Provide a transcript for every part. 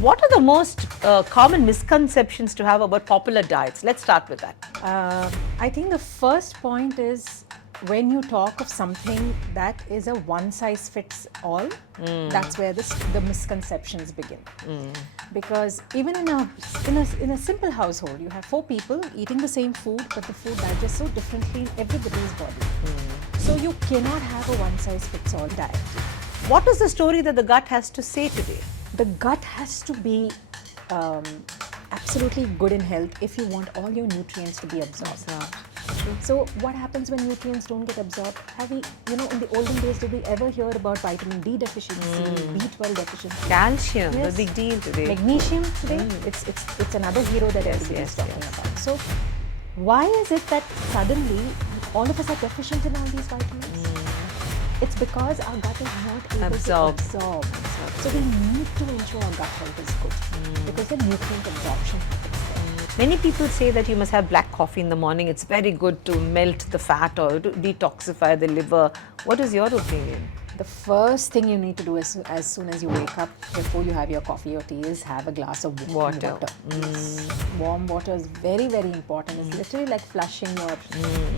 What are the most common misconceptions to have about popular diets? Let's start with that. I think the first point is when you talk of something that is a one size fits all, that's where the misconceptions begin. Because even in a simple household, you have 4 people eating the same food, but the food digests so differently in everybody's body. So you cannot have a one size fits all diet. What is the story that the gut has to say today? The gut has to be absolutely good in health if you want all your nutrients to be absorbed. So what happens when nutrients don't get absorbed? Have we, in the olden days, did we ever hear about vitamin D deficiency, B12 deficiency? Calcium, Yes. the big deal today. Magnesium today, it's another hero that everybody is talking about. So why is it that suddenly all of us are deficient in all these vitamins? It's because our gut is not able Absorb. to absorb. So we need to ensure our gut health is good because the nutrient absorption happens there. Many people say that you must have black coffee in the morning. It's very good to melt the fat or to detoxify the liver. What is your opinion? The first thing you need to do is, as soon as you wake up, before you have your coffie or tea, is have a glass of water. Yes. Warm water is very, very important. It's literally like flushing your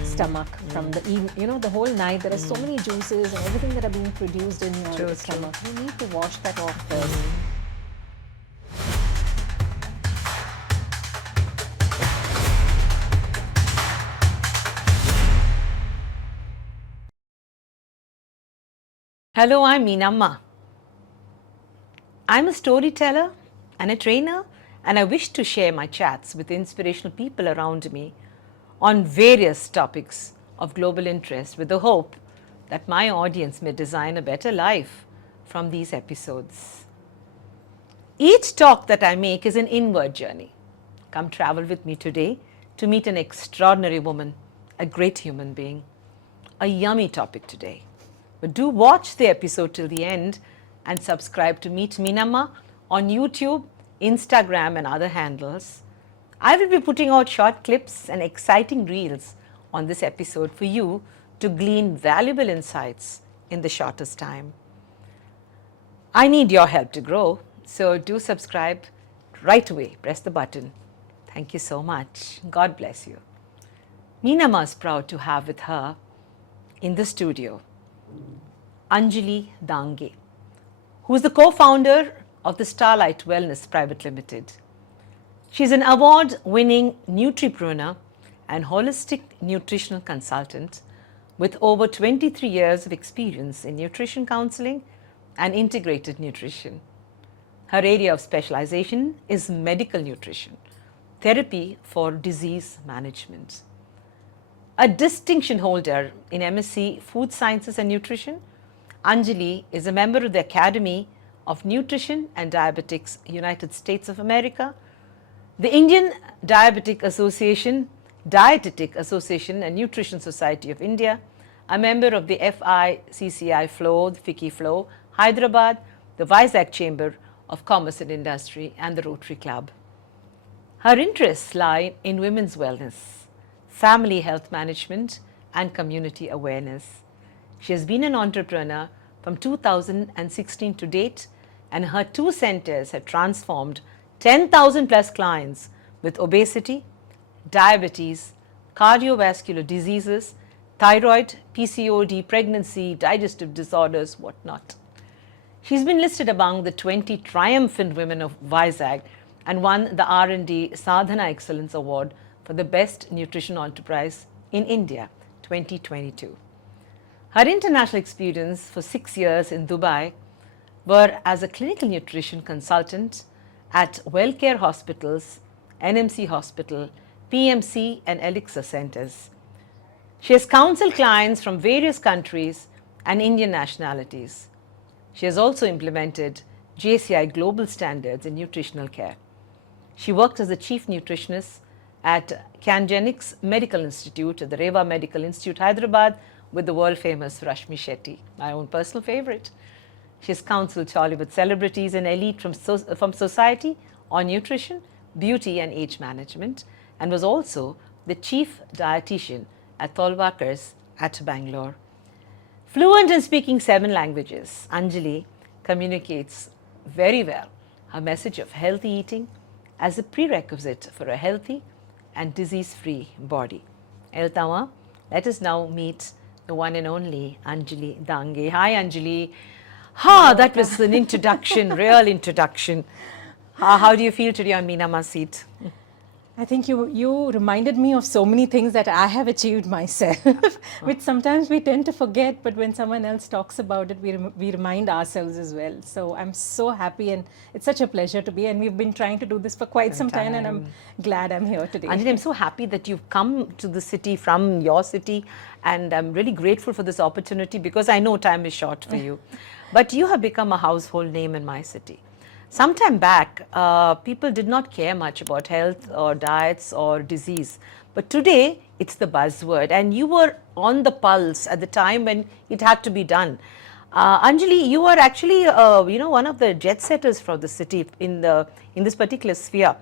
stomach from the the whole night. There are so many juices and everything that are being produced in your stomach. You need to wash that off first. Hello, I'm Meenamma. I'm a storyteller and a trainer, and I wish to share my chats with inspirational people around me on various topics of global interest with the hope that my audience may design a better life from these episodes. Each talk that I make is an inward journey. Come travel with me today to meet an extraordinary woman, a great human being. A yummy topic today. But do watch the episode till the end and subscribe to Meet Meenamma on YouTube, Instagram and other handles. I will be putting out short clips and exciting reels on this episode for you to glean valuable insights in the shortest time. I need your help to grow, so do subscribe right away. Press the button. Thank you so much. God bless you. Meenamma is proud to have with her in the studio Anjali Dange, who is the co-founder of the Starlite Wellness Pvt. She is an award-winning Nutripreneur and holistic nutritional consultant with over 23 years of experience in nutrition counseling and integrated nutrition. Her area of specialization is medical nutrition, therapy for disease management. A distinction holder in M.Sc. Food Sciences and Nutrition, Anjali is a member of the Academy of Nutrition and Diabetics, United States of America, the Indian Dietetic Association and Nutrition Society of India, a member of the FICCI Flow, the FICCI Flow, Hyderabad, the Vizag Chamber of Commerce and Industry, and the Rotary Club. Her interests lie in women's wellness, family health management, and community awareness. She has been an entrepreneur from 2016 to date, and her 2 centers have transformed 10,000 plus clients with obesity, diabetes, cardiovascular diseases, thyroid, PCOD, pregnancy, digestive disorders, whatnot. She's been listed among the 20 triumphant women of Vizag and won the R&D Sadhana Excellence Award for the Best Nutrition Enterprise in India 2022. Her international experience for 6 years in Dubai were as a clinical nutrition consultant at WellCare Hospitals, NMC Hospital, PMC and Elixir Centers. She has counseled clients from various countries and Indian nationalities. She has also implemented JCI Global Standards in nutritional care. She worked as a chief nutritionist at Cangenics Medical Institute at the Reva Medical Institute, Hyderabad, with the world-famous Rashmi Shetty, my own personal favorite. She has counseled Hollywood celebrities and elite from society on nutrition, beauty and age management, and was also the chief dietitian at Tolwakars at Bangalore. Fluent in speaking 7 languages, Anjali communicates very well a message of healthy eating as a prerequisite for a healthy and disease-free body. Eltama, let us now meet the one and only Anjali Dange. Hi Anjali. That was an introduction, real introduction. How do you feel today on Meenamma seat? I think you reminded me of so many things that I have achieved myself, which sometimes we tend to forget, but when someone else talks about it, we remind ourselves as well. So I'm so happy, and it's such a pleasure to be, and we've been trying to do this for quite some time, and I'm glad I'm here today. Anjali, I'm so happy that you've come to the city from your city, and I'm really grateful for this opportunity because I know time is short for you. But you have become a household name in my city. Sometime back, people did not care much about health or diets or disease. But today, it's the buzzword. And you were on the pulse at the time when it had to be done. Anjali, you are actually, one of the jet setters for the city in this particular sphere.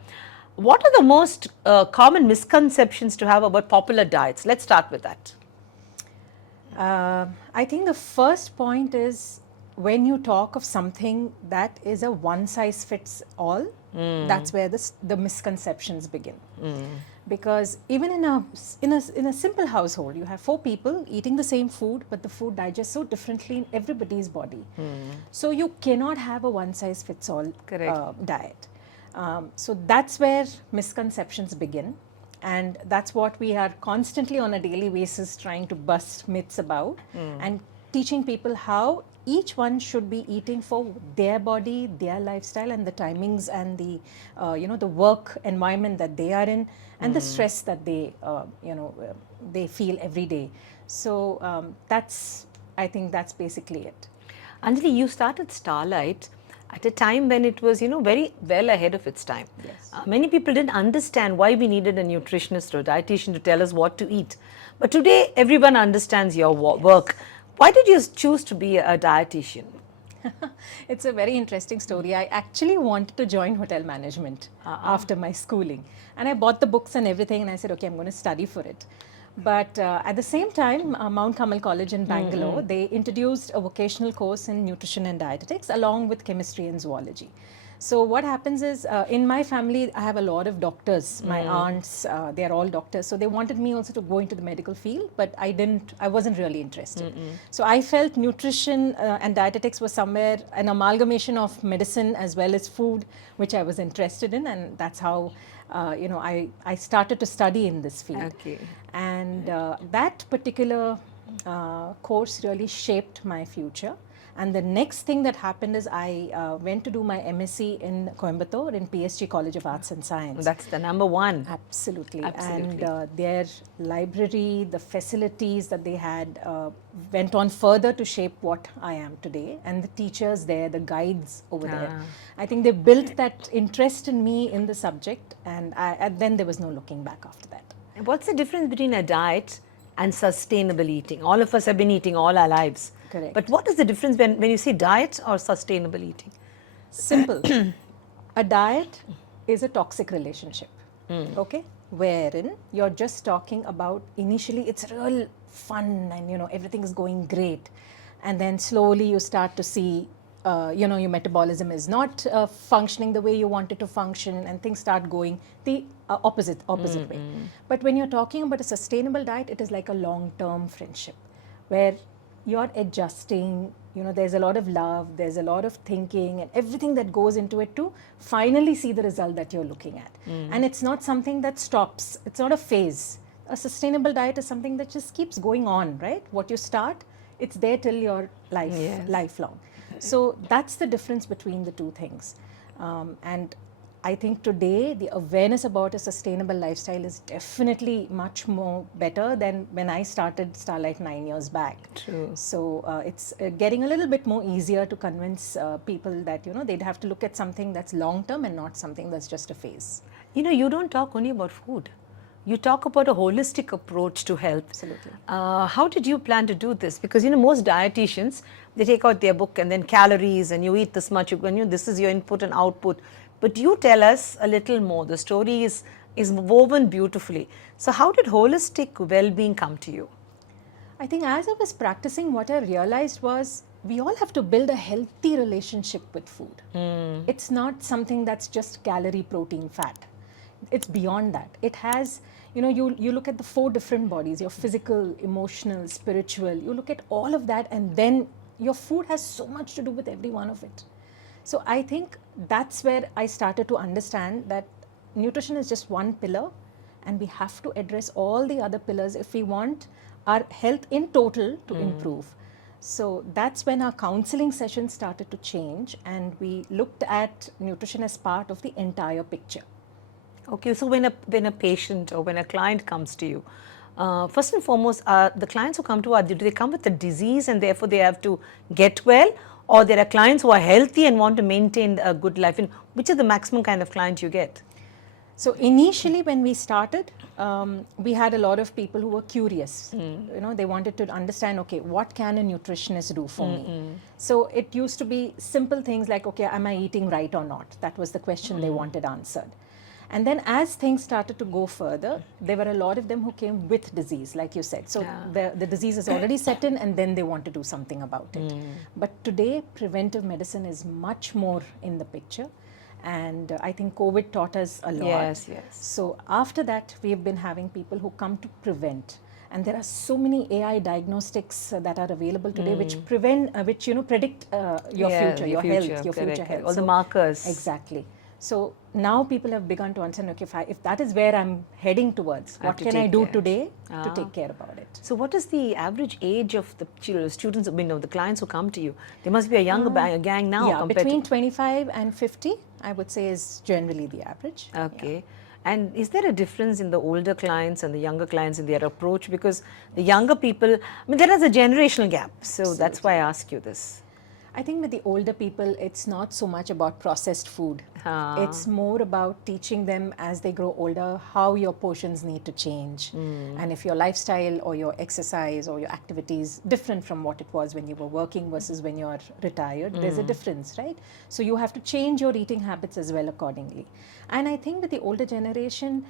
What are the most common misconceptions to have about popular diets? Let's start with that. I think the first point is, when you talk of something that is a one-size-fits-all, that's where the misconceptions begin. Because even in a simple household, you have 4 people eating the same food, but the food digests so differently in everybody's body. So you cannot have a one-size-fits-all diet. So that's where misconceptions begin. And that's what we are constantly on a daily basis trying to bust myths about and teaching people how each one should be eating for their body, their lifestyle, and the timings and the the work environment that they are in, and the stress that they they feel every day. So I think that's basically it. Anjali, you started Starlite at a time when it was, very well ahead of its time. Yes. Many people didn't understand why we needed a nutritionist or a dietitian to tell us what to eat. But today, everyone understands your work. Why did you choose to be a dietitian? It's a very interesting story. I actually wanted to join hotel management after my schooling. And I bought the books and everything, and I said, okay, I'm going to study for it. But at the same time, Mount Carmel College in Bangalore, they introduced a vocational course in nutrition and dietetics along with chemistry and zoology. So what happens is, in my family, I have a lot of doctors. My aunts, they're all doctors. So they wanted me also to go into the medical field, but I wasn't really interested. So I felt nutrition and dietetics was somewhere an amalgamation of medicine as well as food, which I was interested in. And that's how, I started to study in this field. Okay. And that particular course really shaped my future. And the next thing that happened is I went to do my M.Sc in Coimbatore in PSG College of Arts and Science. That's the number one. Absolutely. Absolutely. And their library, the facilities that they had went on further to shape what I am today. And the teachers there, the guides over there. I think they built that interest in me in the subject, and then there was no looking back after that. What's the difference between a diet and sustainable eating? All of us have been eating all our lives. Correct. But what is the difference when you say diet or sustainable eating? Simple. A diet is a toxic relationship, okay? Wherein you're just talking about, initially it's real fun and everything is going great. And then slowly you start to see, your metabolism is not functioning the way you want it to function, and things start going the opposite way. But when you're talking about a sustainable diet, it is like a long-term friendship where you're adjusting, there's a lot of love, there's a lot of thinking and everything that goes into it to finally see the result that you're looking at. And it's not something that stops, it's not a phase. A sustainable diet is something that just keeps going on, right? What you start, it's there till your lifelong. So that's the difference between the two things. And I think today the awareness about a sustainable lifestyle is definitely much more better than when I started Starlite 9 years back. True. So it's getting a little bit more easier to convince people that they'd have to look at something that's long term and not something that's just a phase. You don't talk only about food. You talk about a holistic approach to health. Absolutely. How did you plan to do this? Because most dietitians, they take out their book and then calories and you eat this much, this is your input and output. But you tell us a little more. The story is woven beautifully. So how did holistic well-being come to you? I think as I was practicing, what I realized was we all have to build a healthy relationship with food. It's not something that's just calorie, protein, fat. It's beyond that. It has, you look at the 4 different bodies, your physical, emotional, spiritual, you look at all of that, and then your food has so much to do with every one of it. So I think that's where I started to understand that nutrition is just one pillar, and we have to address all the other pillars if we want our health in total to improve. So that's when our counseling sessions started to change, and we looked at nutrition as part of the entire picture. Okay, so when a patient or when a client comes to you, first and foremost, the clients who come to us, do they come with a disease and therefore they have to get well, or there are clients who are healthy and want to maintain a good life? And which is the maximum kind of client you get? So initially when we started, we had a lot of people who were curious. They wanted to understand, okay, what can a nutritionist do for me? So it used to be simple things like, okay, am I eating right or not? That was the question they wanted answered. And then as things started to go further, there were a lot of them who came with disease, like you said. So the disease is already set in, and then they want to do something about it. But today, preventive medicine is much more in the picture. And I think COVID taught us a lot. Yes, yes. So after that, we have been having people who come to prevent. And there are so many AI diagnostics that are available today which predict your future, your health, your future health. All the markers. Exactly. So now people have begun to understand, okay, if that is where I'm heading towards, what can I do today to take care about it? So what is the average age of the students, the clients who come to you? There must be a younger gang now. Yeah, between 25 and 50, I would say, is generally the average. Okay. Yeah. And is there a difference in the older clients and the younger clients in their approach? Because the younger people, there is a generational gap. So Absolutely. That's why I ask you this. I think with the older people, it's not so much about processed food. It's more about teaching them as they grow older how your portions need to change. And if your lifestyle or your exercise or your activities different from what it was when you were working versus when you're retired, there's a difference, right? So you have to change your eating habits as well accordingly. And I think with the older generation,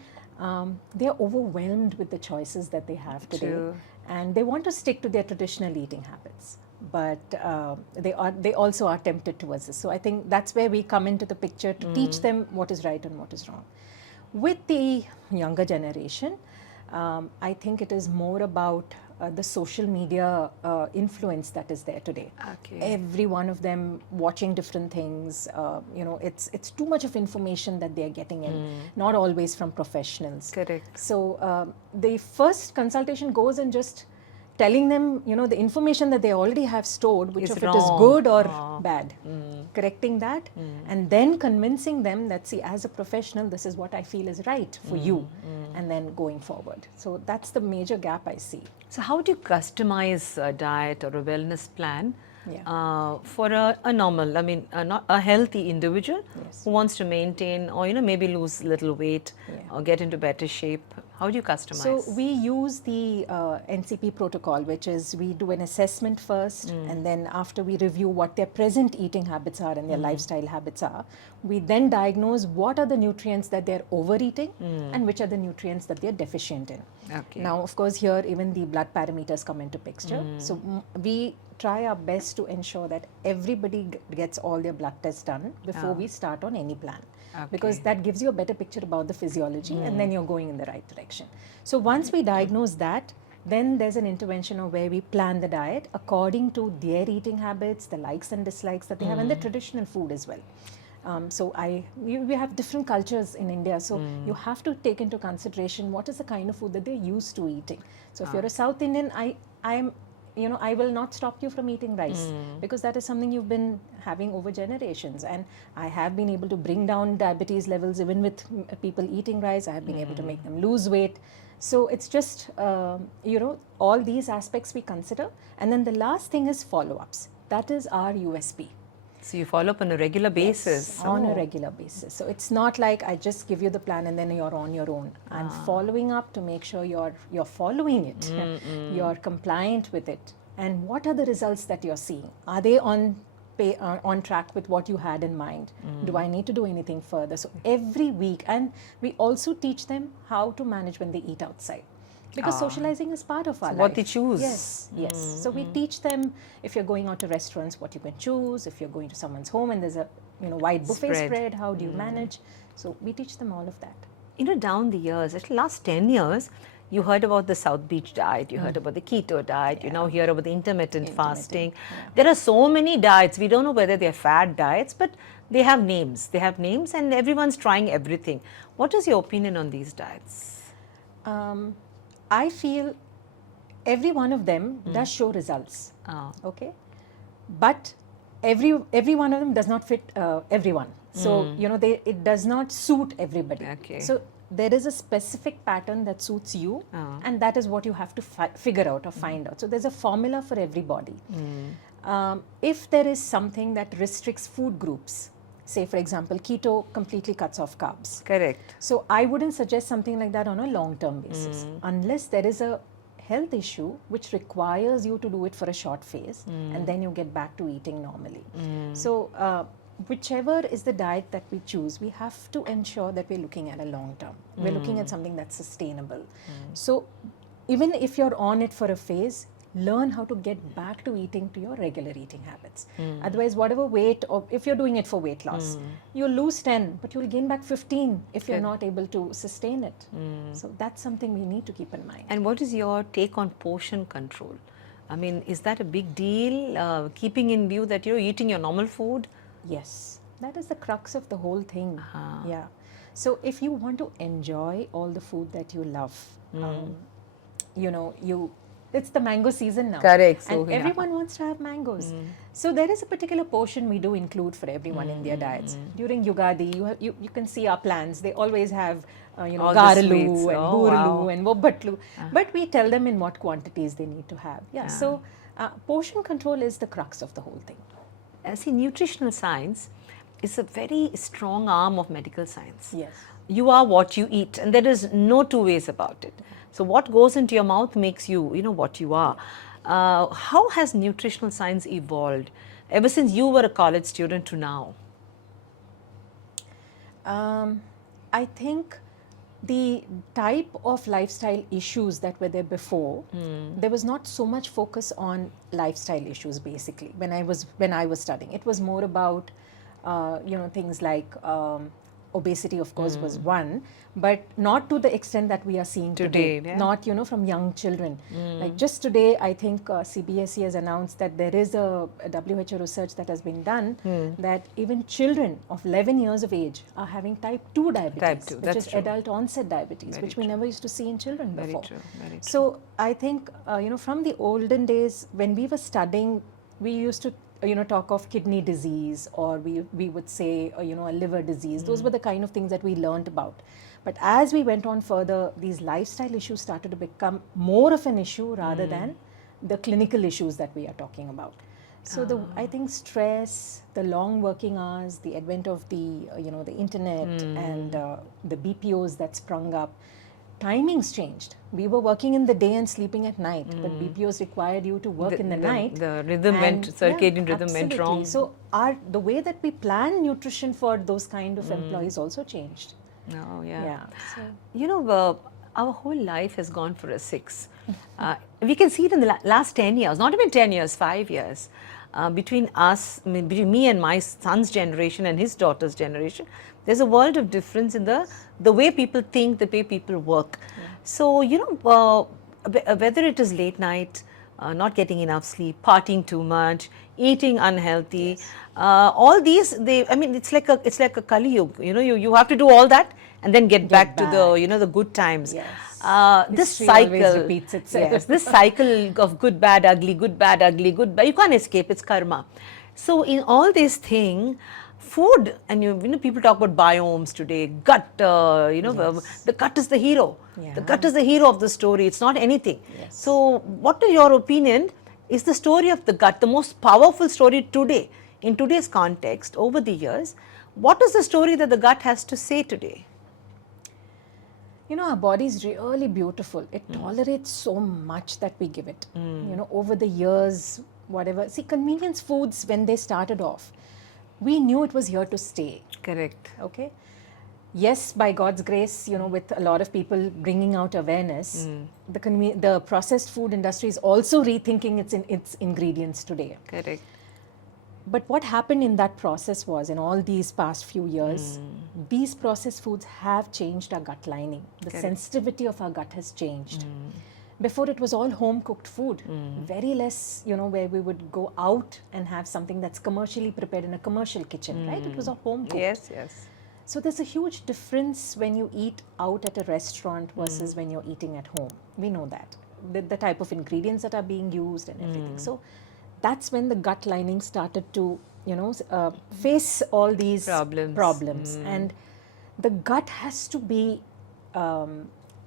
they're overwhelmed with the choices that they have today. True. And they want to stick to their traditional eating habits. But they also are tempted towards this. So I think that's where we come into the picture to teach them what is right and what is wrong. With the younger generation, I think it is more about the social media influence that is there today. Okay. Every one of them watching different things. It's too much of information that they are getting in, not always from professionals. Correct. So the first consultation goes in just telling them, the information that they already have stored, which of it is good or bad, correcting that, and then convincing them that, see, as a professional, this is what I feel is right for you, and then going forward. So that's the major gap I see. So how do you customize a diet or a wellness plan for a normal, not a healthy individual who wants to maintain or, maybe lose a little weight or get into better shape? How do you customize? So we use the NCP protocol, which is we do an assessment first, and then after we review what their present eating habits are and their lifestyle habits are, we then diagnose what are the nutrients that they're overeating and which are the nutrients that they're deficient in. Okay. Now, of course, here even the blood parameters come into picture. So we try our best to ensure that everybody gets all their blood tests done before we start on any plan. Okay. Because that gives you a better picture about the physiology and then you're going in the right direction. So once we diagnose that, then there's an intervention of where we plan the diet according to their eating habits, the likes and dislikes that they have, and the traditional food as well. We have different cultures in India, so you have to take into consideration what is the kind of food that they're used to eating. So if you're a South Indian, I will not stop you from eating rice because that is something you've been having over generations. And I have been able to bring down diabetes levels even with people eating rice. I have been able to make them lose weight. So it's just, all these aspects we consider. And then the last thing is follow-ups. That is our USP. So you follow up on a regular basis? Yes, on a regular basis. So it's not like I just give you the plan and then you're on your own. I'm following up to make sure you're following it, you're compliant with it. And what are the results that you're seeing? Are they on track with what you had in mind? Do I need to do anything further? So every week, and we also teach them how to manage when they eat outside. Because socializing is part of our life. What they choose. Yes, yes. So we teach them, if you're going out to restaurants, what you can choose. If you're going to someone's home and there's a wide buffet spread, how do you manage? So we teach them all of that. Down the years, actually last 10 years, you heard about the South Beach diet, you heard about the keto diet, you now hear about the intermittent fasting. There are so many diets. We don't know whether they're fad diets, but they have names. They have names and everyone's trying everything. What is your opinion on these diets? I feel every one of them does show results. Okay, but every one of them does not fit everyone. So it does not suit everybody. Okay. So there is a specific pattern that suits you, and that is what you have to figure out or find out. So there's a formula for everybody. If there is something that restricts food groups, say for example keto completely cuts off carbs. Correct. So I wouldn't suggest something like that on a long-term basis unless there is a health issue which requires you to do it for a short phase and then you get back to eating normally. So whichever is the diet that we choose, we have to ensure that we're looking at a long term. We're looking at something that's sustainable. So even if you're on it for a phase, learn how to get back to eating to your regular eating habits. Otherwise, whatever weight, or if you're doing it for weight loss, you'll lose 10, but you'll gain back 15 if you're not able to sustain it. So that's something we need to keep in mind. And what is your take on portion control? I mean, is that a big deal? Keeping in view that you're eating your normal food? Yes, that is the crux of the whole thing. Yeah. So if you want to enjoy all the food that you love, it's the mango season now. Correct. And everyone wants to have mangoes. So there is a particular portion we do include for everyone in their diets. During Yugadi, you can see our plans. They always have, Garalu and Burlu and Wobbatlu. But we tell them in what quantities they need to have. So portion control is the crux of the whole thing. See, nutritional science is a very strong arm of medical science. Yes. You are what you eat, and there is no two ways about it. So what goes into your mouth makes you, what you are. How has nutritional science evolved ever since you were a college student to now? I think the type of lifestyle issues that were there before, there was not so much focus on lifestyle issues basically when I was studying. It was more about things like obesity, of course, was one, but not to the extent that we are seeing today. Not from young children. Like just today, I think CBSE has announced that there is a WHO research that has been done that even children of 11 years of age are having type 2 diabetes, which is adult onset diabetes, which we never used to see in children before. Very true. So I think from the olden days when we were studying, we used to talk of kidney disease, or we would say a liver disease. Those were the kind of things that we learned about. But as we went on further, these lifestyle issues started to become more of an issue rather than the clinical issues that we are talking about. So I think stress, the long working hours, the advent of the the internet and the BPOs that sprung up, timings changed. We were working in the day and sleeping at night, but BPOs required you to work in the night. The rhythm circadian rhythm went wrong. So the way that we plan nutrition for those kind of employees also changed. So, our whole life has gone for a 6. We can see it in the last 10 years, not even 10 years, 5 years. Between us, between me and my son's generation and his daughter's generation, there's a world of difference in the way people think, the way people work. So, whether it is late night, not getting enough sleep, partying too much, eating unhealthy, all these, it's like a Kali Yuga. You have to do all that and then get back to the good times. This cycle always repeats itself. Yes, this cycle of good, bad, ugly, good, bad, ugly, good, bad, you can't escape. It's karma. So in all these things, food, and people talk about biomes today. Gut, the gut is the hero. The gut is the hero of the story. It's not anything. So, what is your opinion? Is the story of the gut the most powerful story today in today's context over the years? What is the story that the gut has to say today? Our body is really beautiful. It tolerates so much that we give it. Over the years, whatever. See, convenience foods, when they started off, we knew it was here to stay. Correct. Okay. yes, by God's grace, with a lot of people bringing out awareness, the processed food industry is also rethinking its ingredients today. Correct. But what happened in that process was, in all these past few years, these processed foods have changed our gut lining. The sensitivity of our gut has changed. Before, it was all home cooked food, very less, where we would go out and have something that's commercially prepared in a commercial kitchen, right? It was a home cooked. Yes, yes. So there's a huge difference when you eat out at a restaurant versus when you're eating at home. We know that. The type of ingredients that are being used and everything. So that's when the gut lining started to, face all these problems. And the gut has to be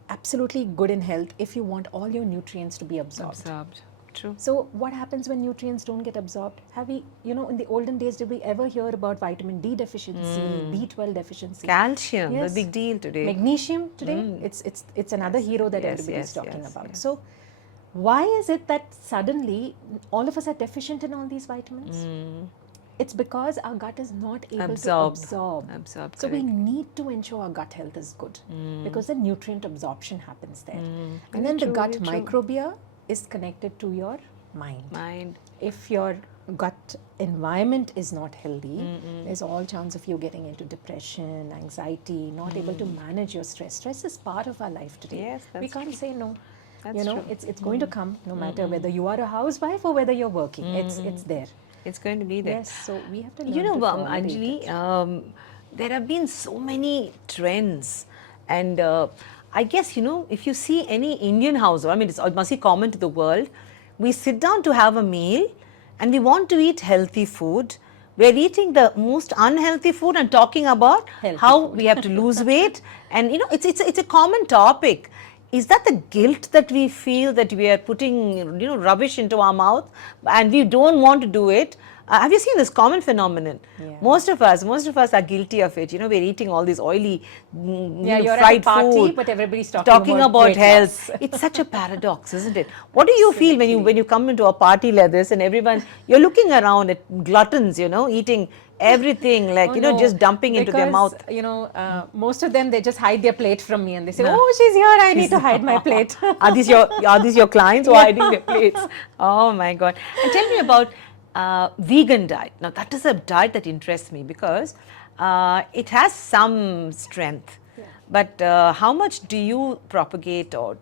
absolutely good in health if you want all your nutrients to be absorbed. True. So what happens when nutrients don't get absorbed? Have we, in the olden days, did we ever hear about vitamin D deficiency, B12 deficiency? Calcium, the big deal today. Magnesium today, it's another hero that everybody's talking about. So why is it that suddenly all of us are deficient in all these vitamins? It's because our gut is not able to absorb. So we need to ensure our gut health is good because the nutrient absorption happens there. And then the gut microbiome is connected to your mind. If your gut environment is not healthy, there's all chance of you getting into depression, anxiety, not able to manage your stress. Stress is part of our life today. Yes, that's we can't say no. That's true. It's going to come no matter whether you are a housewife or whether you're working. It's there. It's going to be there. Yes, so we have to learn to tolerate Anjali, there have been so many trends, and I guess, if you see any Indian household, I mean, it must be common to the world, we sit down to have a meal and we want to eat healthy food. We're eating the most unhealthy food and talking about how we have to lose weight. And, it's a common topic. Is that the guilt that we feel that we are putting, rubbish into our mouth and we don't want to do it? Have you seen this common phenomenon? Yeah. Most of us are guilty of it. We're eating all this oily, you're fried at a party, food, but everybody's talking about health. It's such a paradox, isn't it? What do you feel when you come into a party like this and you're looking around at gluttons, eating everything, like, just dumping into their mouth? Most of them, they just hide their plate from me and they say, oh, she's here, I need to hide my plate. Are these your clients who are hiding their plates? Oh my God. And tell me about vegan diet. Now, that is a diet that interests me because it has some strength. Yeah. But how much do you propagate or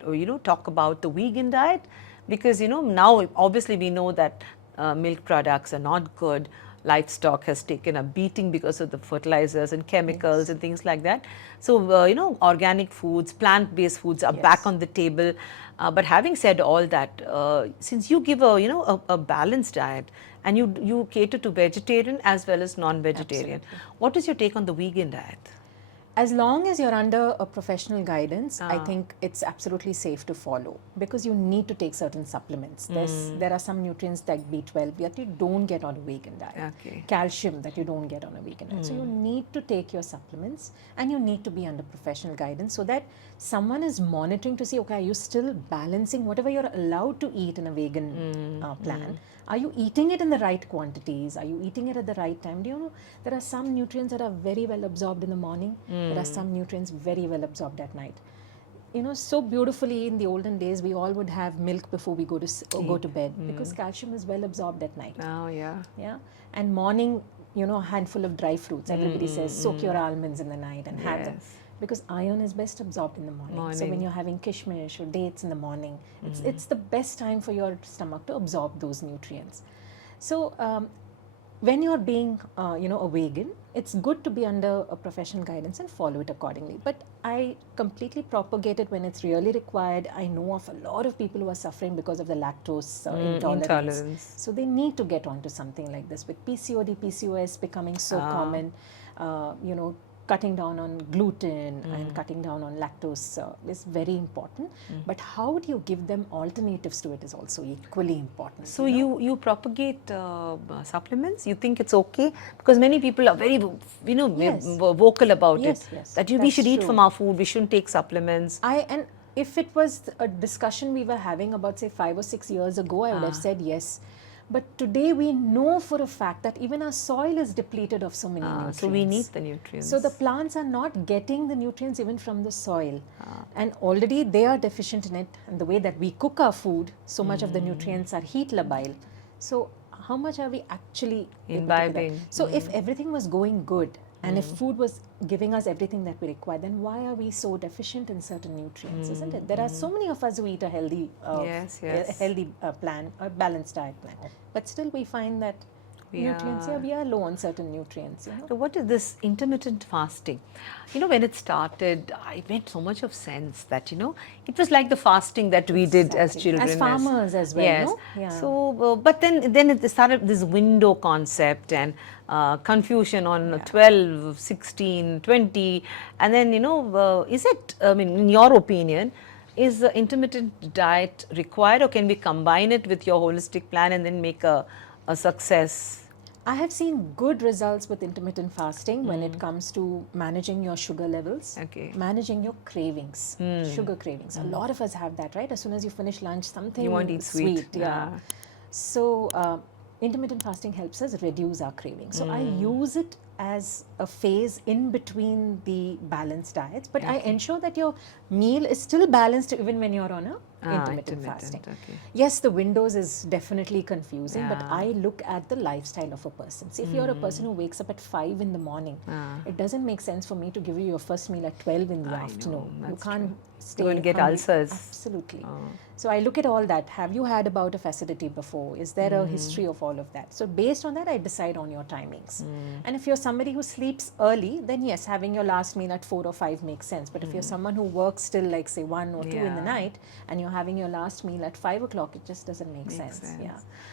talk about the vegan diet? Because, now obviously we know that milk products are not good. Livestock has taken a beating because of the fertilizers and chemicals and things like that. So, organic foods, plant-based foods are back on the table. But having said all that, since you give a balanced diet and you cater to vegetarian as well as non-vegetarian, what is your take on the vegan diet? As long as you're under a professional guidance, I think it's absolutely safe to follow because you need to take certain supplements. There are some nutrients like B12 that you don't get on a vegan diet, calcium that you don't get on a vegan diet. So you need to take your supplements and you need to be under professional guidance so that someone is monitoring to see, okay, are you still balancing whatever you're allowed to eat in a vegan plan? Are you eating it in the right quantities? Are you eating it at the right time? Do you know there are some nutrients that are very well absorbed in the morning? There are some nutrients very well absorbed at night. So beautifully in the olden days, we all would have milk before we go to bed because calcium is well absorbed at night. Oh, yeah. Yeah. And morning, a handful of dry fruits. Everybody says soak your almonds in the night and have them. Because iron is best absorbed in the morning. So when you're having kishmish or dates in the morning, it's the best time for your stomach to absorb those nutrients. So when you're being, a vegan, it's good to be under a professional guidance and follow it accordingly. But I completely propagate it when it's really required. I know of a lot of people who are suffering because of the lactose intolerance. So they need to get onto something like this. With PCOD, PCOS becoming so common, cutting down on gluten and cutting down on lactose is very important. But how do you give them alternatives to it is also equally important. So you propagate supplements? You think it's okay? Because many people are very, vocal about it. Yes, that we should eat from our food, we shouldn't take supplements. And if it was a discussion we were having about, say, 5 or 6 years ago, I would have said yes. But today we know for a fact that even our soil is depleted of so many nutrients. So we need the nutrients. So the plants are not getting the nutrients even from the soil. And already they are deficient in it. And the way that we cook our food, so much of the nutrients are heat labile. So how much are we actually imbibing? So if everything was going good, and if food was giving us everything that we require, then why are we so deficient in certain nutrients, isn't it? There are so many of us who eat a healthy, plan, a balanced diet plan. But still we find that we are low on certain nutrients. So what is this intermittent fasting? When it started, I made so much of sense that, it was like the fasting that we did as children. As farmers as well, yes. no? Yeah. So, but then it started this window concept and confusion on 12, 16, 20. And then, is it, in your opinion, is the intermittent diet required, or can we combine it with your holistic plan and then make a success? I have seen good results with intermittent fasting when it comes to managing your sugar levels, managing your cravings, sugar cravings. A lot of us have that, right? As soon as you finish lunch, something you want to eat sweet. Yeah. So intermittent fasting helps us reduce our cravings. So I use it as a phase in between the balanced diets, but I ensure that your meal is still balanced even when you're on a intermittent fasting. Yes, the windows is definitely confusing, but I look at the lifestyle of a person. See, if you're a person who wakes up at 5 in the morning, it doesn't make sense for me to give you your first meal at 12 in the afternoon. You can't stay. You're going to get ulcers. Absolutely. So I look at all that. Have you had a bout of acidity before? Is there a history of all of that? So based on that, I decide on your timings. And if you're somebody who sleeps early, then yes, having your last meal at 4 or 5 makes sense. But if you're someone who works till like say 1 or 2 in the night, and you're having your last meal at 5 o'clock, it just doesn't make sense. Yeah.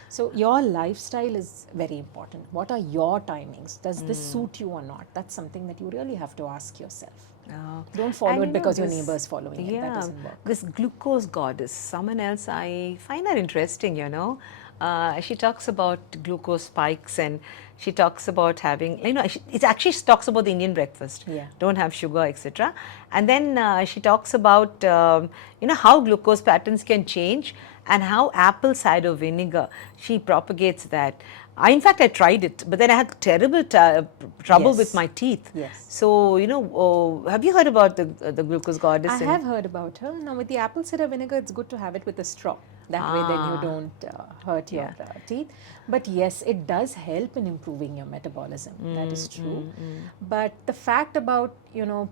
So your lifestyle is very important. What are your timings? Does this suit you or not? That's something that you really have to ask yourself. Don't follow it because your neighbor is following it. That doesn't work. This glucose goddess, someone else, I find her interesting, she talks about glucose spikes, and she talks about having, it actually talks about the Indian breakfast. Don't have sugar, etc. And then she talks about, how glucose patterns can change and how apple cider vinegar, she propagates that. In fact, I tried it, but then I had terrible trouble with my teeth. So, have you heard about the glucose goddess? I have heard about her. Now, with the apple cider vinegar, it's good to have it with a straw. That way, then you don't hurt your teeth. But yes, it does help in improving your metabolism. That is true. But the fact about,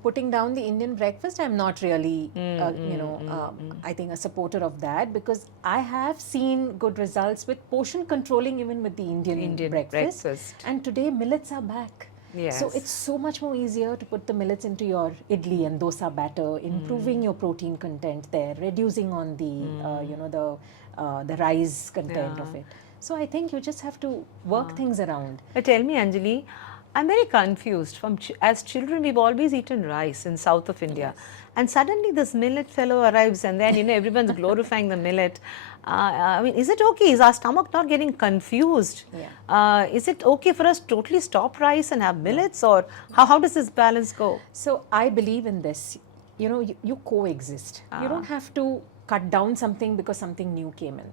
putting down the Indian breakfast, I'm not really, I think a supporter of that, because I have seen good results with portion controlling even with the Indian breakfast. And today, millets are back. So it's so much more easier to put the millets into your idli and dosa batter, improving your protein content there, reducing on the the rice content of it. So I think you just have to work things around. But tell me, Anjali, I'm very confused. As children, we've always eaten rice in south of India. And suddenly this millet fellow arrives, and then, everyone's glorifying the millet. Is it okay? Is our stomach not getting confused? Is it okay for us to totally stop rice and have millets? Or how does this balance go? So I believe in this. You coexist. You don't have to cut down something because something new came in.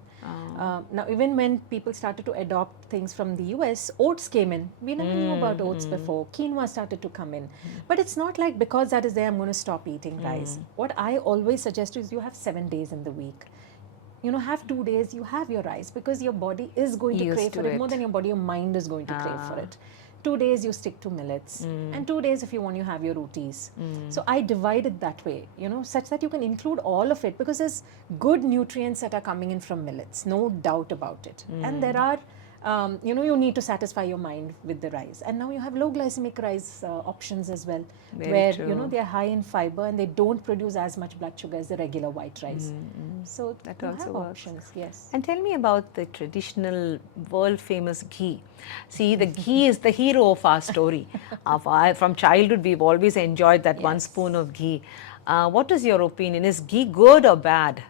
Now, even when people started to adopt things from the US, oats came in. We never knew about oats before. Quinoa started to come in. But it's not like because that is there, I'm going to stop eating rice. What I always suggest is you have 7 days in the week. Have 2 days, you have your rice, because your body is going to crave for it more than your body, your mind is going to crave for it. 2 days you stick to millets, and 2 days if you want, you have your rotis. So I divide it that way, such that you can include all of it, because there's good nutrients that are coming in from millets, no doubt about it. And there are, you need to satisfy your mind with the rice. And now you have low glycemic rice options as well, where they are high in fiber and they don't produce as much blood sugar as the regular white rice. So that also have options. Yes. And tell me about the traditional world famous ghee. See, the ghee is the hero of our story. From childhood, we've always enjoyed that 1 spoon of ghee. What is your opinion? Is ghee good or bad?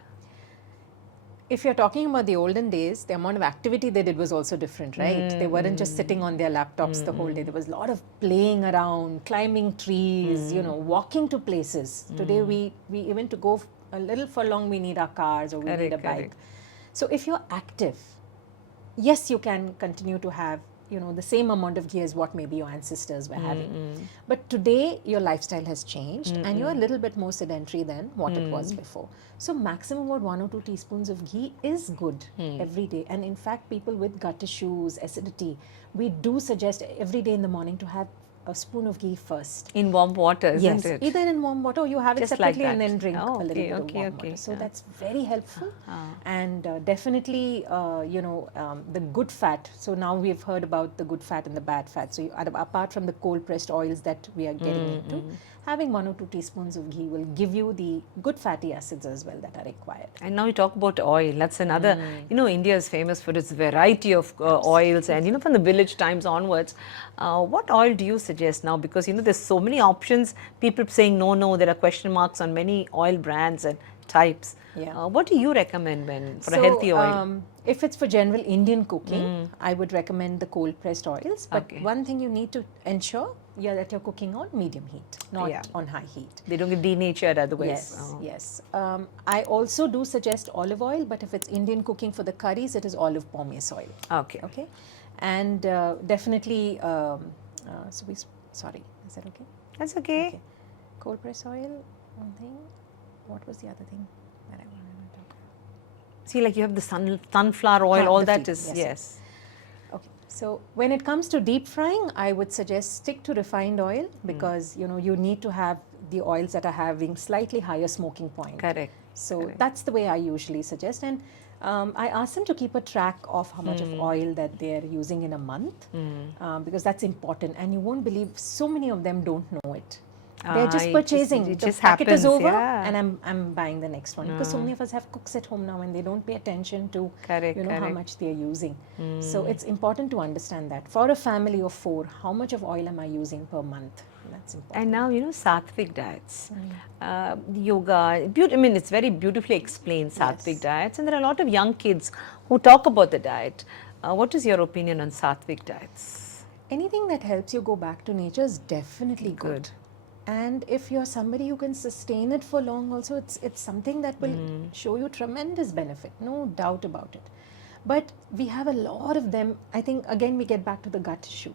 If you're talking about the olden days, the amount of activity they did was also different, right? They weren't just sitting on their laptops the whole day. There was a lot of playing around, climbing trees, walking to places. Today, we even to go a little for long, we need our cars or we need a bike. So if you're active, yes, you can continue to have, you know, the same amount of ghee as what maybe your ancestors were having. But today your lifestyle has changed and you're a little bit more sedentary than what it was before. So maximum about 1 or 2 teaspoons of ghee is good every day. And in fact, people with gut issues, acidity, we do suggest every day in the morning to have a spoon of ghee first. In warm water, isn't Yes, it? either in warm water or you have it Just like separately and that. then drink Oh, a little okay, bit okay, of warm okay. water. So that's very helpful. And definitely, you know, the good fat. So now we've heard about the good fat and the bad fat. So you, apart from the cold pressed oils that we are getting into, having 1 or 2 teaspoons of ghee will give you the good fatty acids as well that are required. And now we talk about oil. That's another, you know, India is famous for its variety of oils. And, you know, from the village times onwards, what oil do you suggest now? Because, you know, there's so many options. People saying no, no, there are question marks on many oil brands and types. Yeah. What do you recommend for a healthy oil? If it's for general Indian cooking, I would recommend the cold pressed oils. But Okay. one thing you need to ensure that you're cooking on medium heat, not on high heat. They don't get denatured otherwise. Yes, yes. I also do suggest olive oil, but if it's Indian cooking for the curries, it is olive pomace oil. Okay. Okay, and definitely. Sorry, is that okay? That's okay. Okay. Cold press oil. One thing. What was the other thing that I wanted to talk about? See, like you have the sunflower oil, all the that free, is, yes. Okay, so when it comes to deep frying, I would suggest stick to refined oil because you know you need to have the oils that are having slightly higher smoking point. Correct. So that's the way I usually suggest, and I ask them to keep a track of how much of oil that they're using in a month because that's important, and you won't believe so many of them don't know it. They're just purchasing. It the just packet happens, is over, yeah. and I'm buying the next one because so many of us have cooks at home now, and they don't pay attention to Correct, you know how correct. much they're using. So it's important to understand that for a family of 4, how much of oil am I using per month? That's important. And now, you know, sattvic diets, yoga, I mean, it's very beautifully explained, sattvic diets. And there are a lot of young kids who talk about the diet. What is your opinion on sattvic diets? Anything that helps you go back to nature is definitely good. And if you're somebody who can sustain it for long also, it's something that will show you tremendous benefit, no doubt about it. But we have a lot of them. I think again we get back to the gut issue.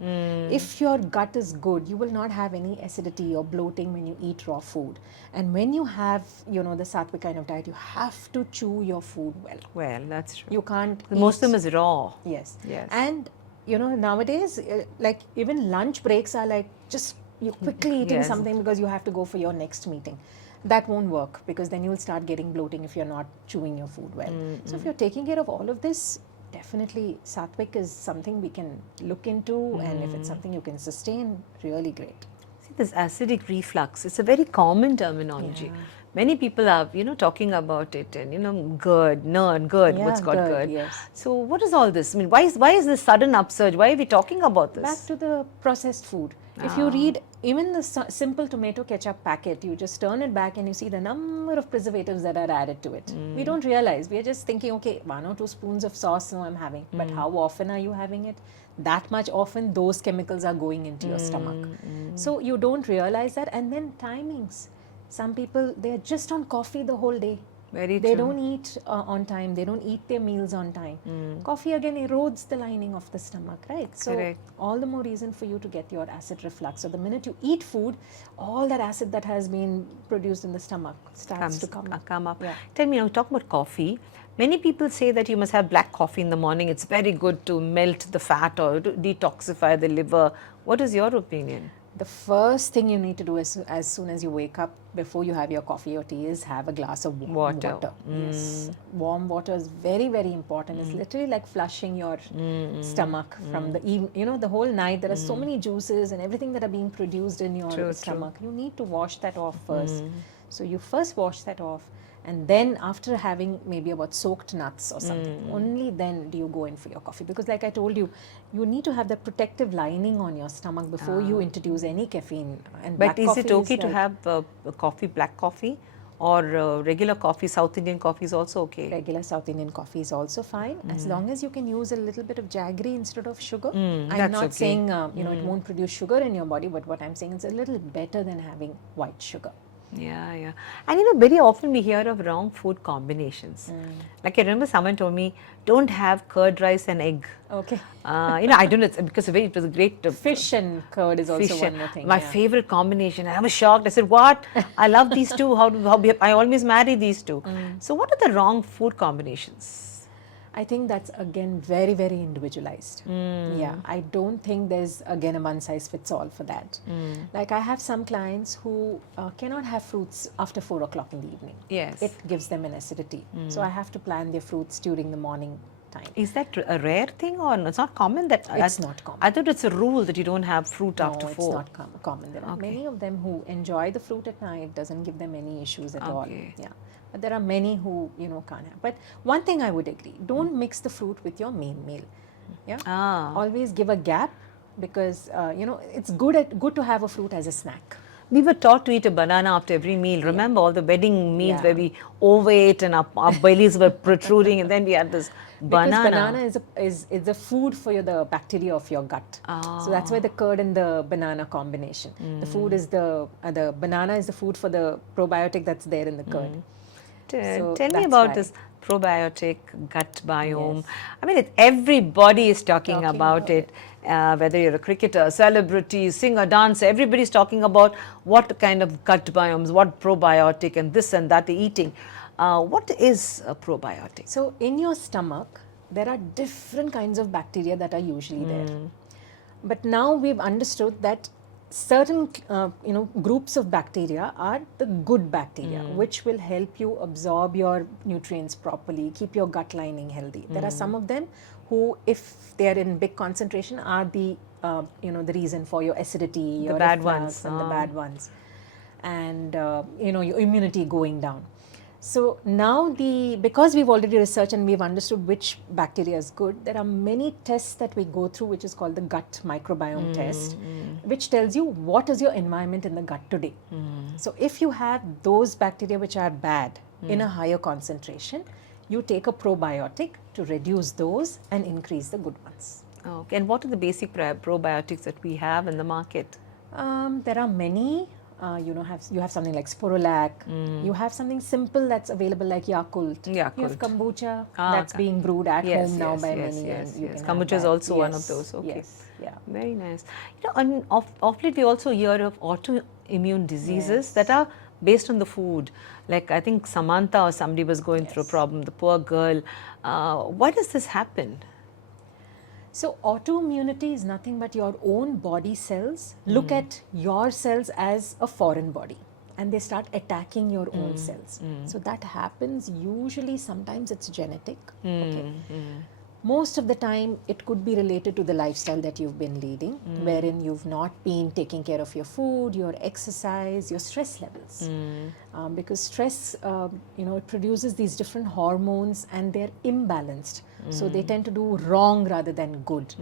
If your gut is good, you will not have any acidity or bloating when you eat raw food. And when you have, you know, the sattvic kind of diet, you have to chew your food well. Well, that's true. You can't Most of them is raw. Yes. Yes. And you know, nowadays, like even lunch breaks are like just you're quickly eating something because you have to go for your next meeting. That won't work because then you'll start getting bloating if you're not chewing your food well. So if you're taking care of all of this, definitely sattvic is something we can look into, and if it's something you can sustain, really great. See, this acidic reflux, it's a very common terminology. Many people are, you know, talking about it and, you know, GERD, what's called GERD. Yes. So what is all this? I mean, why is this sudden upsurge? Why are we talking about this? Back to the processed food. If you read even the simple tomato ketchup packet, you just turn it back and you see the number of preservatives that are added to it. We don't realize. We are just thinking, okay, 1 or 2 spoons of sauce, no, I'm having. But how often are you having it? That much often those chemicals are going into your stomach. So you don't realize that. And then timings. Some people, they're just on coffee the whole day. Very They true. don't eat on time. They don't eat their meals on time. Coffee again erodes the lining of the stomach, right? So Correct. all the more reason for you to get your acid reflux. So the minute you eat food, all that acid that has been produced in the stomach starts to come up. Yeah. Tell me, now talk about coffee. Many people say that you must have black coffee in the morning. It's very good to melt the fat or to detoxify the liver. What is your opinion? The first thing you need to do is, as soon as you wake up, before you have your coffee or tea, is have a glass of warm water. Yes, warm water is very, very important. It's literally like flushing your stomach from the the whole night. There are so many juices and everything that are being produced in your stomach. You need to wash that off first. So you first wash that off. And then after having maybe about soaked nuts or something, only then do you go in for your coffee. Because like I told you, you need to have the protective lining on your stomach before you introduce any caffeine. And But is black it coffee okay to have coffee, black coffee, or regular coffee, South Indian coffee is also okay? Regular South Indian coffee is also fine, as long as you can use a little bit of jaggery instead of sugar. I'm that's not okay. saying it won't produce sugar in your body, but what I'm saying is a little better than having white sugar. Yeah, yeah. And you know, very often we hear of wrong food combinations. Like I remember someone told me, don't have curd rice and egg. Okay. You know, I don't know, it's because it was a great Fish and curd is also fish. one more thing. My Yeah. favorite combination. I was shocked. I said, what? I love these two. I always marry these two. So what are the wrong food combinations? I think that's again very, very individualized. Yeah, I don't think there's again a one size fits all for that. Like I have some clients who cannot have fruits after 4 o'clock in the evening. Yes. It gives them an acidity. So I have to plan their fruits during the morning time. Is that a rare thing or no? It's not common that It's not common. I thought it's a rule that you don't have fruit No, after 4. it's not common. There are many of them who enjoy the fruit at night, doesn't give them any issues at all. Okay. Yeah. But there are many who, can't have. But one thing I would agree, don't mix the fruit with your main meal. Yeah. Always give a gap because, it's good to have a fruit as a snack. We were taught to eat a banana after every meal. Remember all the wedding meals where we overate and our bellies were protruding, and then we had this banana. Because banana is the food for the bacteria of your gut. So that's why the curd and the banana combination. The food is the banana is the food for the probiotic that's there in the curd. So Tell me that's about why. this probiotic gut biome. I mean, everybody is talking about it. Whether you're a cricketer, celebrity, singer, dancer, everybody's talking about what kind of gut biomes, what probiotic and this and that they're eating. What is a probiotic? So in your stomach, there are different kinds of bacteria that are usually there. But now we've understood that certain groups of bacteria are the good bacteria, which will help you absorb your nutrients properly, keep your gut lining healthy. There are some of them who, if they are in big concentration, are the the reason for your acidity, your bad reflux, ones. and the bad ones, and your immunity going down. So now because we've already researched and we've understood which bacteria is good, there are many tests that we go through, which is called the gut microbiome test, which tells you what is your environment in the gut today. So if you have those bacteria which are bad in a higher concentration, you take a probiotic to reduce those and increase the good ones. Okay. And what are the basic probiotics that we have in the market? There are many. You have something like Sporolac. You have something simple that's available like Yakult. You have kombucha that's being brewed at home now by many. Kombucha is also one of those. Okay. Yes. Yeah. Very nice. Of late we also hear of autoimmune diseases that are based on the food. Like I think Samantha or somebody was going through a problem, the poor girl. Why does this happen? So autoimmunity is nothing but your own body cells look at your cells as a foreign body and they start attacking your own cells. So that happens usually, sometimes it's genetic. Okay. Most of the time it could be related to the lifestyle that you've been leading, wherein you've not been taking care of your food, your exercise, your stress levels. Because stress, it produces these different hormones and they're imbalanced. So they tend to do wrong rather than good.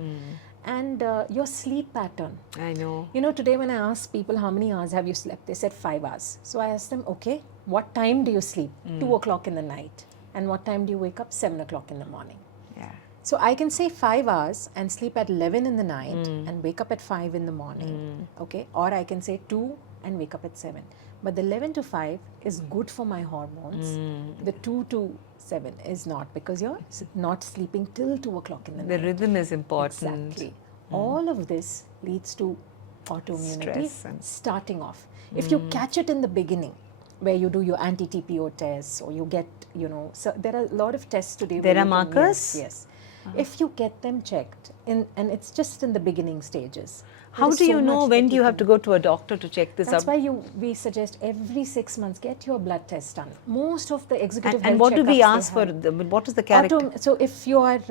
And your sleep pattern. I know. Today when I ask people how many hours have you slept, they said 5 hours. So I asked them, okay, what time do you sleep? 2 o'clock in the night. And what time do you wake up? 7 o'clock in the morning. Yeah. So I can say 5 hours and sleep at 11 in the night and wake up at 5 in the morning. Okay. Or I can say 2 and wake up at 7. But the 11 to 5 is good for my hormones. The 2 to 7 is not, because you're not sleeping till 2 o'clock in the night. The rhythm is important. Exactly. All of this leads to autoimmunity starting off. If you catch it in the beginning, where you do your anti-TPO tests, or you get, so there are a lot of tests today. There are markers? Yes. If you get them checked, and it's just in the beginning stages. How do you know when do you have to go to a doctor to check this That's out? why we suggest every 6 months get your blood test done. Most of the executive And health what do we checkups ask for? What is the character? So if you are,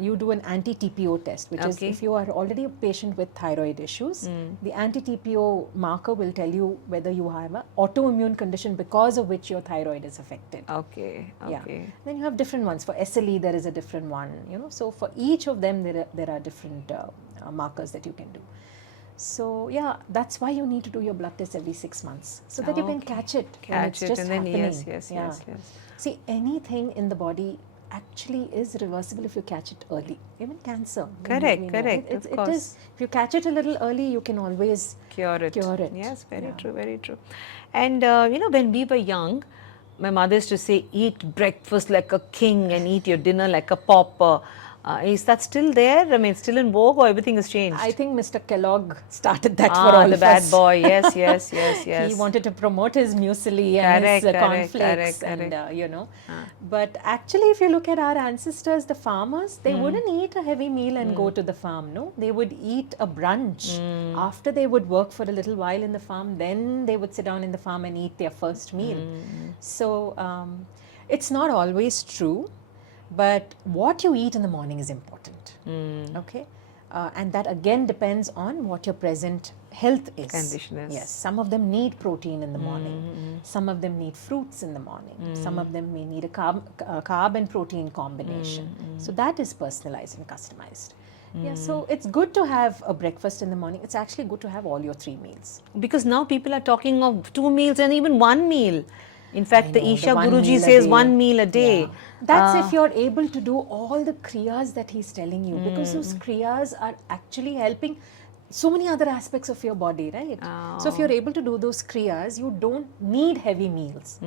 you do an anti-TPO test, which is Okay. if you are already a patient with thyroid issues, the anti-TPO marker will tell you whether you have an autoimmune condition because of which your thyroid is affected. Okay. Yeah. Then you have different ones. For SLE, there is a different one. So for each of them, there are different markers that you can do. So yeah, that's why you need to do your blood test every 6 months, so that you can catch it when it's just and then happening. yes. See, anything in the body actually is reversible if you catch it early. Even cancer. Correct, we know. correct, It of course. is. If you catch it a little early, you can always Cure it. Yes, very Yeah. true, very true. And when we were young, my mother used to say, eat breakfast like a king and eat your dinner like a pauper. Is that still there? I mean, still in vogue, or everything has changed? I think Mr. Kellogg started that for all the of bad us. boy. Yes, yes, yes, yes. He wanted to promote his muesli and his cornflakes, correct. and But actually, if you look at our ancestors, the farmers, they wouldn't eat a heavy meal and go to the farm. No, they would eat a brunch after they would work for a little while in the farm. Then they would sit down in the farm and eat their first meal. So it's not always true. But what you eat in the morning is important, okay? And that again depends on what your present health is. Condition is. Yes, some of them need protein in the morning. Some of them need fruits in the morning. Some of them may need a carb and protein combination. So that is personalized and customized. Yeah, so it's good to have a breakfast in the morning. It's actually good to have all your 3 meals. Because now people are talking of 2 meals and even 1 meal. In fact, the Isha one Guruji meal a says day. 1 meal a day. Yeah. That's if you're able to do all the kriyas that he's telling you, because those kriyas are actually helping so many other aspects of your body, right? So if you're able to do those kriyas, you don't need heavy meals.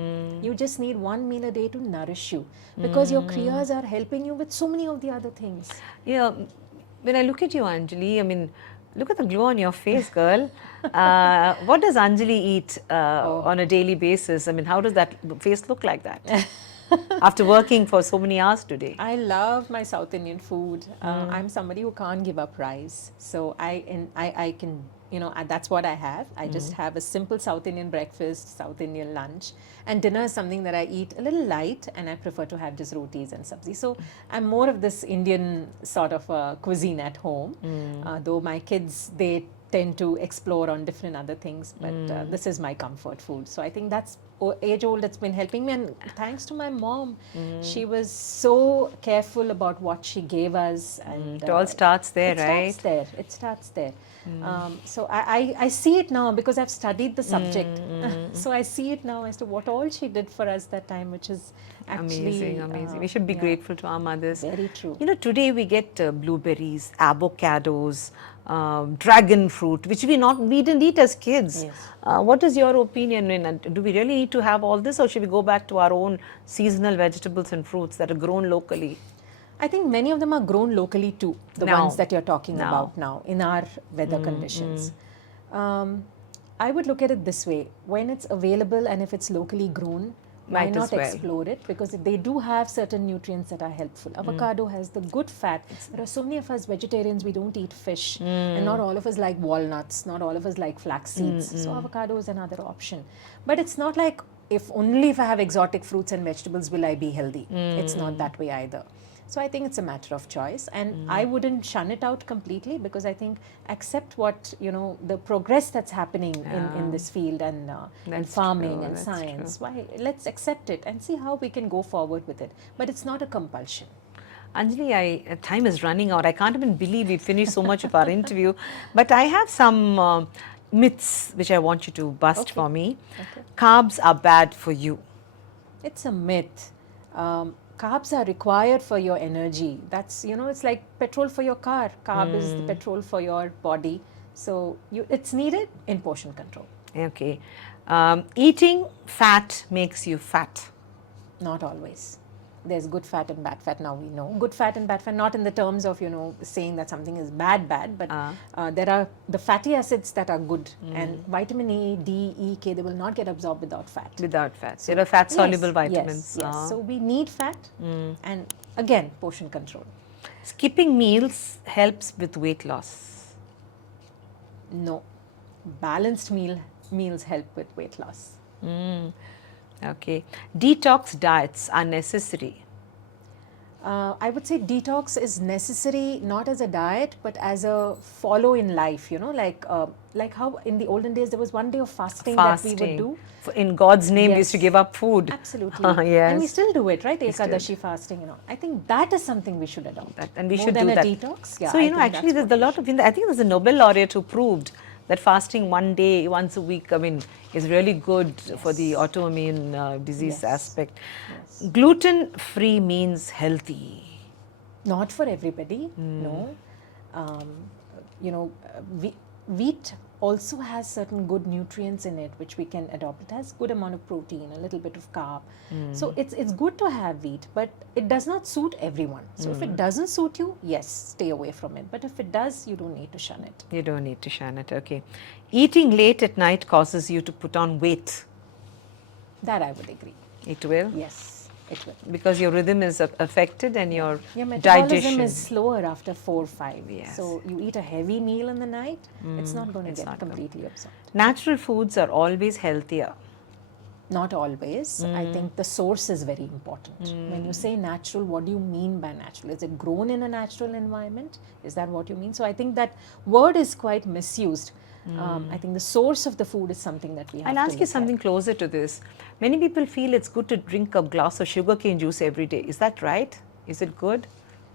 You just need 1 meal a day to nourish you, because your kriyas are helping you with so many of the other things. Yeah, when I look at you, Anjali, I mean, look at the glow on your face, girl. What does Anjali eat on a daily basis? I mean, how does that face look like that? After working for so many hours today. I love my South Indian food. I'm somebody who can't give up rice. So I can, that's what I have. I just have a simple South Indian breakfast, South Indian lunch. And dinner is something that I eat a little light, and I prefer to have just rotis and sabzi. So I'm more of this Indian sort of cuisine at home. Though my kids, they tend to explore on different other things, but this is my comfort food. So I think that's age old, it's been helping me, and thanks to my mom. She was so careful about what she gave us, and it all starts there, right? It starts there. So I see it now because I've studied the subject. So I see it now as to what all she did for us that time, which is actually amazing. We should be grateful to our mothers. Very true. Today we get blueberries, avocados, dragon fruit, which we didn't eat as kids. Yes. What is your opinion? Do we really need to have all this, or should we go back to our own seasonal vegetables and fruits that are grown locally? I think many of them are grown locally too, the ones that you're talking about now in our weather conditions. I would look at it this way: when it's available and if it's locally grown, why not explore it? Because they do have certain nutrients that are helpful. Avocado has the good fat. There are so many of us vegetarians, we don't eat fish, and not all of us like walnuts, not all of us like flax seeds. So avocado is another option. But it's not like if I have exotic fruits and vegetables will I be healthy. It's not that way either. So I think it's a matter of choice, and I wouldn't shun it out completely, because I think accept what, the progress that's happening in this field and farming and science. Why, let's accept it and see how we can go forward with it. But it's not a compulsion. Anjali, time is running out. I can't even believe we finished so much of our interview. But I have some myths which I want you to bust for me. Okay. Carbs are bad for you. It's a myth. Carbs are required for your energy. That's, it's like petrol for your car. Carb is the petrol for your body. So it's needed in portion control. Okay. Eating fat makes you fat. Not always. There's good fat and bad fat. Now we know good fat and bad fat, not in the terms of saying that something is bad, but there are the fatty acids that are good, and vitamin A, D, E, K, they will not get absorbed without fat. So there are fat soluble vitamins. Yes. So we need fat, and again, portion control. Skipping meals helps with weight loss. No, balanced meals help with weight loss. Okay. Detox diets are necessary. I would say detox is necessary not as a diet but as a follow in life, like how in the olden days there was one day of fasting that we would do. In God's name we used to give up food. Absolutely. Yes. And we still do it, right? Ekadashi fasting, I think that is something we should adopt. And we more should than do a that. detox. Yeah, so, actually there's a lot of, I think there's a Nobel laureate who proved that fasting one day, once a week, I mean, is really good for the autoimmune disease Yes. aspect. Yes. Gluten-free means healthy. Not for everybody, no. Wheat also has certain good nutrients in it which we can adopt. It has good amount of protein, a little bit of carb. So it's good to have wheat, but it does not suit everyone. So if it doesn't suit you, yes, stay away from it. But if it does, you don't need to shun it. You don't need to shun it, okay. Eating late at night causes you to put on weight. That I would agree. It will? Yes, it will. Because your rhythm is affected and your metabolism digestion is slower after 4 or 5. Yes. So you eat a heavy meal in the night, it's not going to get not completely absorbed. Natural foods are always healthier. Not always. I think the source is very important. When you say natural, what do you mean by natural? Is it grown in a natural environment? Is that what you mean? So I think that word is quite misused. I think the source of the food is something that we have I'll to ask you look something closer to this. Many people feel it's good to drink a glass of sugarcane juice every day. Is that right? Is it good?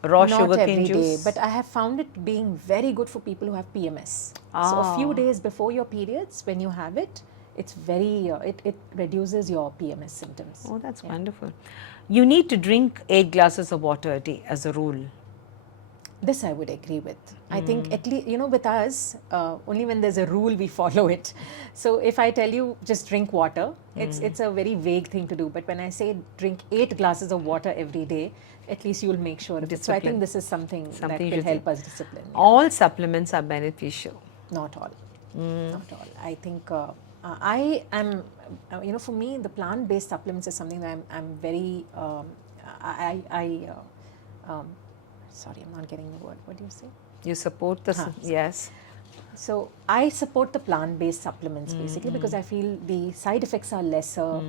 Raw Not sugarcane every day, juice? but I have found it being very good for people who have PMS. So a few days before your periods, when you have it, it's very, it reduces your PMS symptoms. Oh, that's wonderful. You need to drink 8 glasses of water a day as a rule. This I would agree with. I think at least, with us, only when there's a rule we follow it. So if I tell you just drink water, it's a very vague thing to do. But when I say drink 8 glasses of water every day, at least you'll make sure of it. So I think this is something that you will should help us discipline. All supplements are beneficial. Not all. Not all. I think I am, for me, the plant-based supplements is something that I'm very, sorry, I'm not getting the word. What do you say? You support the, yes. So I support the plant-based supplements basically because I feel the side effects are lesser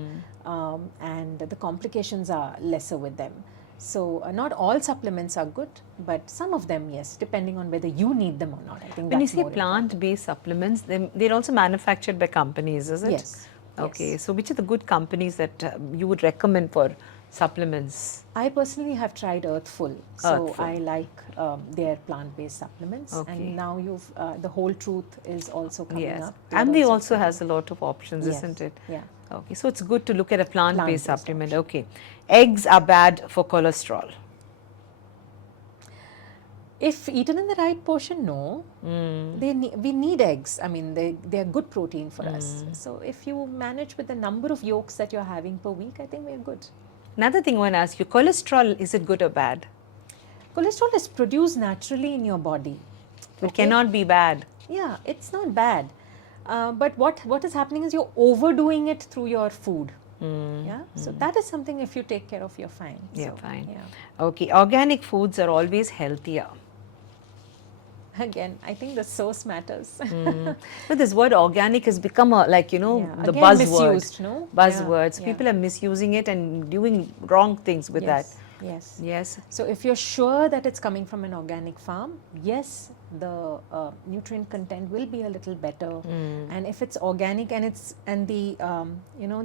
and the complications are lesser with them. So not all supplements are good, but some of them, yes, depending on whether you need them or not. I think When you that's say more plant-based supplements, they're also manufactured by companies, is it? Yes. Okay, Yes. so which are the good companies that you would recommend for supplements? I personally have tried Earthful, so Earthful. I like their plant-based supplements. Okay. And now you've the Whole Truth is also coming Yes, up. and they also has a lot of options, Yes. isn't it? Yeah. Okay, so it's good to look at a plant-based Plant-based supplement. Okay, eggs are bad for cholesterol. If eaten in the right portion, no. We need eggs. I mean, they are good protein for us. So if you manage with the number of yolks that you're having per week, I think we're good. Another thing I want to ask you, cholesterol, is it good or bad? Cholesterol is produced naturally in your body. It cannot be bad. Yeah, it's not bad. But what is happening is you're overdoing it through your food. Yeah, so that is something if you take care of, you're fine. Yeah, So, fine. Yeah. Okay, organic foods are always healthier. Again, I think the source matters. But this word organic has become a, like, Yeah, the again, buzzword. misused, no? Buzzwords. Yeah, People are misusing it and doing wrong things with Yes, that. yes. Yes. So if you're sure that it's coming from an organic farm, yes, the nutrient content will be a little better. And if it's organic and the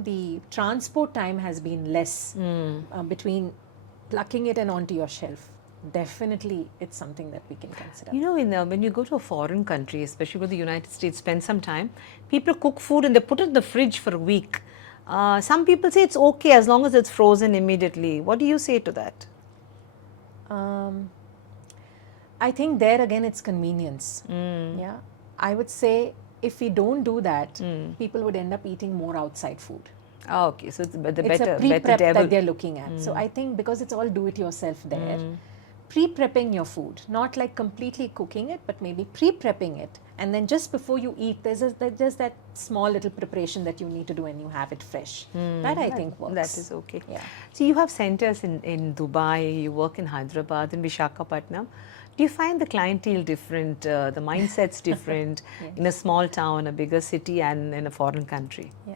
the transport time has been less between plucking it and onto your shelf, definitely it's something that we can consider. When you go to a foreign country, especially with the United States, spend some time, people cook food and they put it in the fridge for a week. Some people say it's okay as long as it's frozen immediately. What do you say to that? I think there again it's convenience. Yeah, I would say if we don't do that, people would end up eating more outside food. Oh, okay, so it's It's a pre-prep devil. that they're looking at. So I think because it's all do-it-yourself there, pre-prepping your food, not like completely cooking it, but maybe pre-prepping it, and then just before you eat, there's just that small little preparation that you need to do and you have it fresh. That I think works. That is okay. Yeah. So you have centers in Dubai, you work in Hyderabad, in Visakhapatnam. Do you find the clientele different, the mindset's different in a small town, a bigger city, and in a foreign country? Yeah.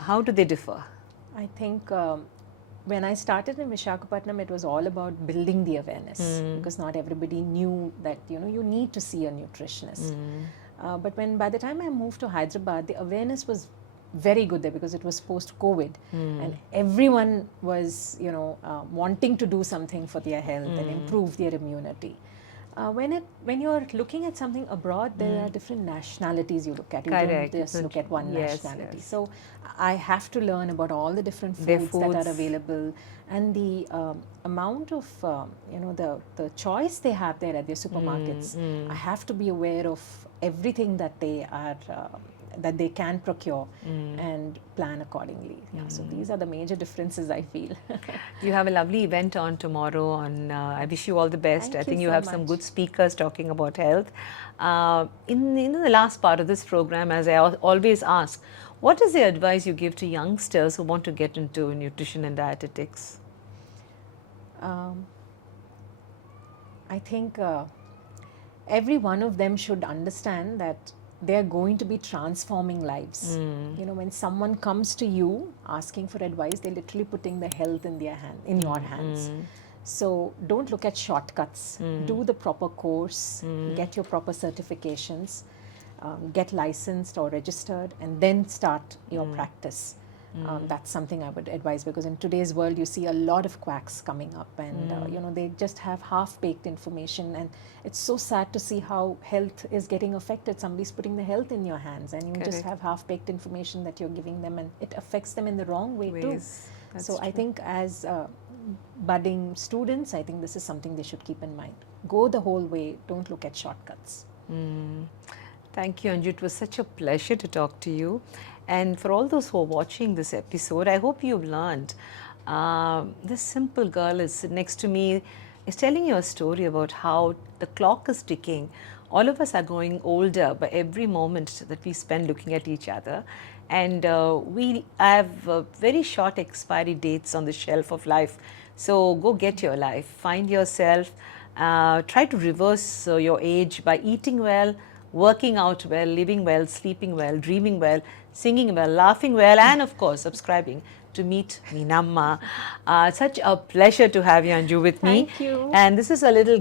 How do they differ? I think when I started in Visakhapatnam, it was all about building the awareness because not everybody knew that you need to see a nutritionist. But by the time I moved to Hyderabad, the awareness was very good there because it was post-COVID and everyone was wanting to do something for their health and improve their immunity. When you're looking at something abroad, there are different nationalities you look at. You Correct. don't just look at one Yes, nationality. yes. So I have to learn about all the different Their foods that foods. are available, and the amount of the choice they have there at their supermarkets. I have to be aware of everything that they are that they can procure and plan accordingly. Yeah, so these are the major differences I feel. You have a lovely event on tomorrow. I wish you all the best. Thank I think you you so have some much. good speakers talking about health. In the last part of this program, as I always ask, what is the advice you give to youngsters who want to get into nutrition and dietetics? I think every one of them should understand that they're going to be transforming lives. You know, when someone comes to you asking for advice, they're literally putting their health in your hands. So don't look at shortcuts. Do the proper course, get your proper certifications, get licensed or registered, and then start your practice. That's something I would advise, because in today's world you see a lot of quacks coming up, and they just have half-baked information, and it's so sad to see how health is getting affected. Somebody's putting the health in your hands, and you just Correct. have half-baked information that you're giving them, and it affects them in the wrong way too. Ways. That's So I true. think as budding students, I think this is something they should keep in mind. Go the whole way. Don't look at shortcuts. Thank you, Anju. It was such a pleasure to talk to you. And for all those who are watching this episode, I hope you've learned. This simple girl is next to me, is telling you a story about how the clock is ticking. All of us are growing older by every moment that we spend looking at each other. And we have very short expiry dates on the shelf of life. So go get your life, find yourself, try to reverse your age by eating well, working out well, living well, sleeping well, dreaming well, singing well, laughing well, and of course, subscribing to Meet Meenamma. Such a pleasure to have you, Anju, with me. Thank you. And this is a little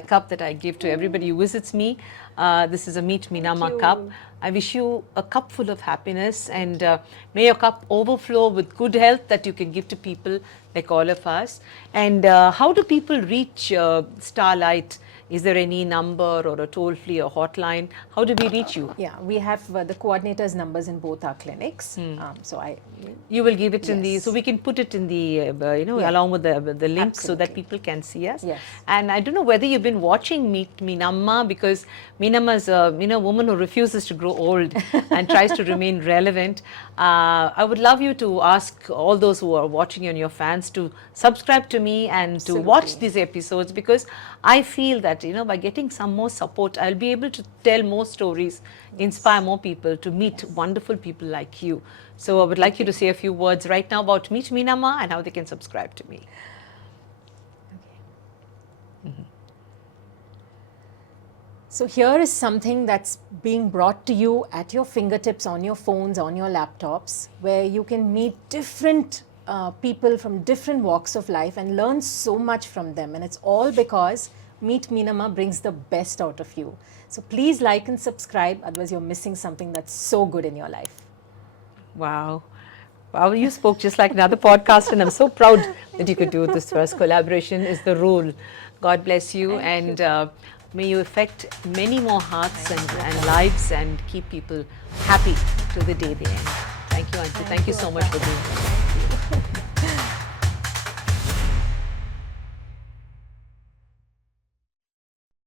cup that I give to everybody who visits me. This is a Meet Meenamma you. cup. I wish you a cup full of happiness, and may your cup overflow with good health that you can give to people like all of us. And how do people reach Starlite? Is there any number or a toll-free or hotline? How do we reach you? Yeah, we have the coordinators' numbers in both our clinics. You will give it in the, Yes. so we can put it in the, Yeah. along with the link so that Absolutely. people can see us. Yes. And I don't know whether you've been watching Meet Meenamma, because Meenamma is a woman who refuses to grow old and tries to remain relevant. I would love you to ask all those who are watching and your fans to subscribe to me and to watch Absolutely. these episodes, because I feel that by getting some more support, I'll be able to tell more stories, inspire more people to meet wonderful people like you. So I would like you to say a few words right now about Meet Meenamma and how they can subscribe to me. So here is something that's being brought to you at your fingertips, on your phones, on your laptops, where you can meet different people from different walks of life and learn so much from them. And it's all because Meet Meenamma brings the best out of you. So please like and subscribe, otherwise you're missing something that's so good in your life. Wow. Wow, you spoke just like another podcast, and I'm so proud that you could do this for us. Collaboration is the rule. God bless you, and may you affect many more hearts and lives and keep people happy till the day they end. Thank you, Anju. Thank you so much for being here.